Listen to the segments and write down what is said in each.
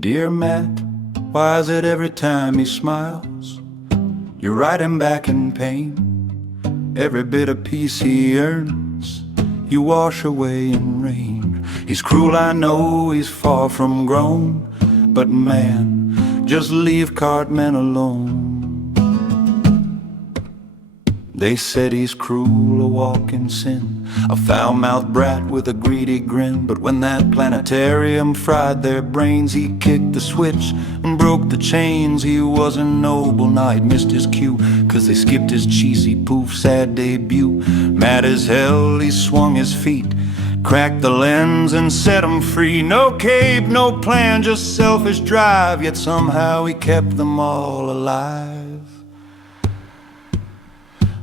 Dear Matt, why is it every time he smiles, you write him back in pain? Every bit of peace he earns, you wash away in rain. He's cruel, I know, he's far from grown, but man, just leave Cartman alone. They said he's cruel, a walking sin, a foul-mouthed brat with a greedy grin. But when that planetarium fried their brains, he kicked the switch and broke the chains. He wasn't noble, nah, he'd missed his cue, 'cause they skipped his cheesy poof sad debut. Mad as hell, he swung his feet, cracked the lens and set him free. No cape, no plan, just selfish drive, yet somehow he kept them all alive.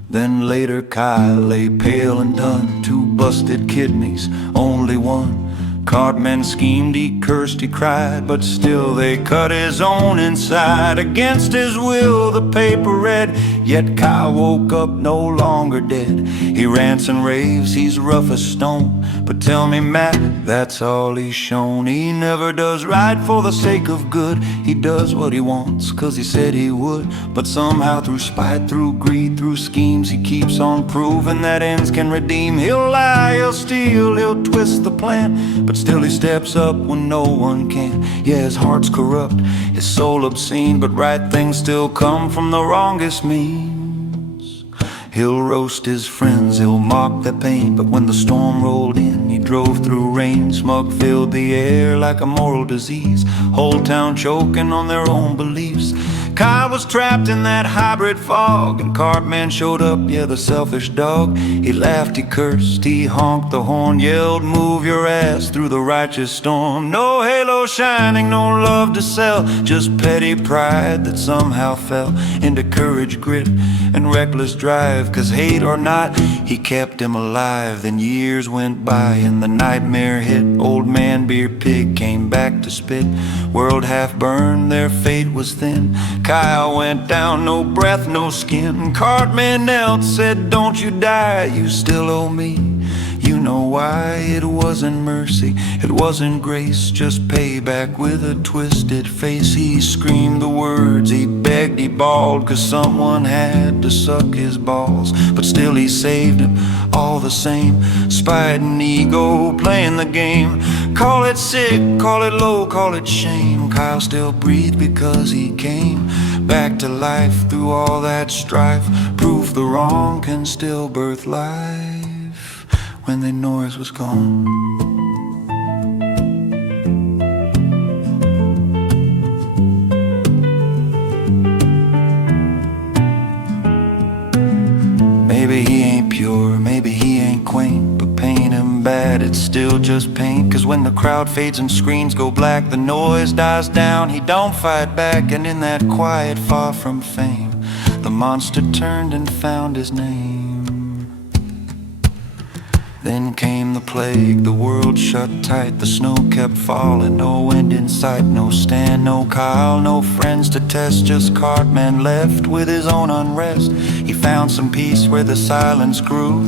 Then later Kyle lay pale and done, 2 busted kidneys, only one. Cartman schemed, he cursed, he cried, but still they cut his own inside. Against his will, the paper read, yet Kyle woke up no longer dead. He rants and raves, he's rough as stone, but tell me Matt, that's all he's shown. He never does right for the sake of good. He does what he wants, 'cause he said he would. But somehow through spite, through greed, through schemes, he keeps on proving that ends can redeem. He'll lie, he'll steal, he'll twist the plan, but still he steps up when no one can. Yeah, his heart's corrupt, his soul obscene, but right things still come from the wrongest means. He'll roast his friends, he'll mock their pain, but when the storm rolled in, he drove through rain. Smog filled the air like a moral disease, whole town choking on their own beliefs. Kyle was trapped in that hybrid fog, and Cartman showed up, yeah, the selfish dog. He laughed, he cursed, he honked the horn, yelled, move your ass through the righteous storm. No halo shining, no love to sell, just petty pride that somehow fell into courage, grit, and reckless drive. 'Cause hate or not, he kept him alive. Then years went by and the nightmare hit. Old ManBearPig came back to spit. World half burned, their fate was thin. Kyle went down, no breath, no skin. Cartman knelt, said, don't you die, you still owe me. You know why? It wasn't mercy, it wasn't grace, just payback with a twisted face. He screamed the words, he begged, he bawled, 'cause someone had to suck his balls. But still he saved him, all the same. Spite and ego playing the game. Call it sick, call it low, call it shame. Kyle still breathed because he came back to life through all that strife. Proof the wrong can still birth life when the noise was gone. Maybe he ain't pure, maybe he ain't quaint, but paint him bad, it's still just paint. 'Cause when the crowd fades and screens go black, the noise dies down, he don't fight back. And in that quiet far from fame, the monster turned and found his name. Then came the plague, the world shut tight, the snow kept falling, no end in sight. No Stan, no Kyle, no friends to test, just Cartman left with his own unrest. He found some peace where the silence grew,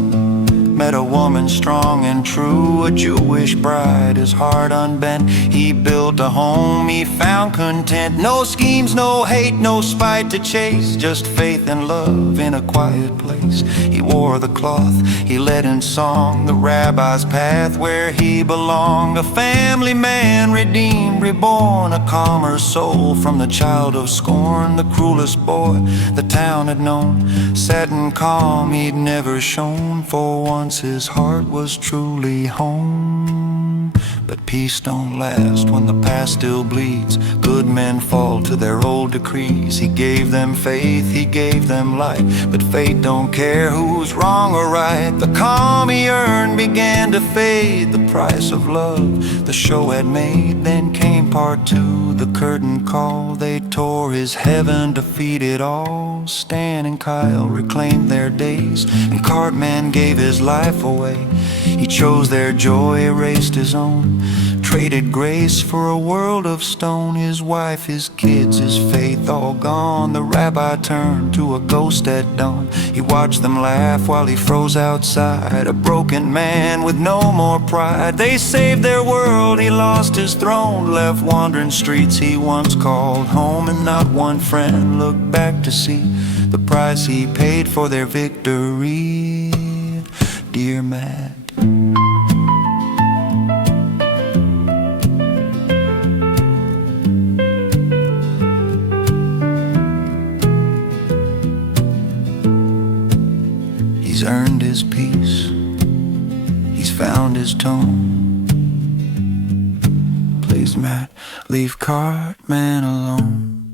met a woman strong and true, a Jewish bride, his heart unbent. He built a home, he found content. No schemes, no hate, no spite to chase, just faith and love in a quiet place. He wore the cloth, he led in song the rabbi's path where he belonged. A family man, redeemed, reborn, a calmer soul from the child of scorn. The cruelest boy the town had known, sat and calm, he'd never shown. For once his heart was truly home. But peace don't last when the past still bleeds. Good men fall to their old decrees. He gave them faith, he gave them light, but fate don't care who's wrong or right. The calm he earned began to fade, the price of love the show had made. Then came part 2, the curtain call. They tore his heaven to feed it all. Stan and Kyle reclaimed their days, and Cartman gave his life away. He chose their joy, erased his own. Traded grace for a world of stone. His wife, his kids, his faith all gone. The rabbi turned to a ghost at dawn. He watched them laugh while he froze outside, a broken man with no more pride. They saved their world, he lost his throne, left wandering streets he once called home. And not one friend looked back to see the price he paid for their victory. Dear Matt, he's earned his peace, he's found his tone. Please, Matt, leave Cartman alone.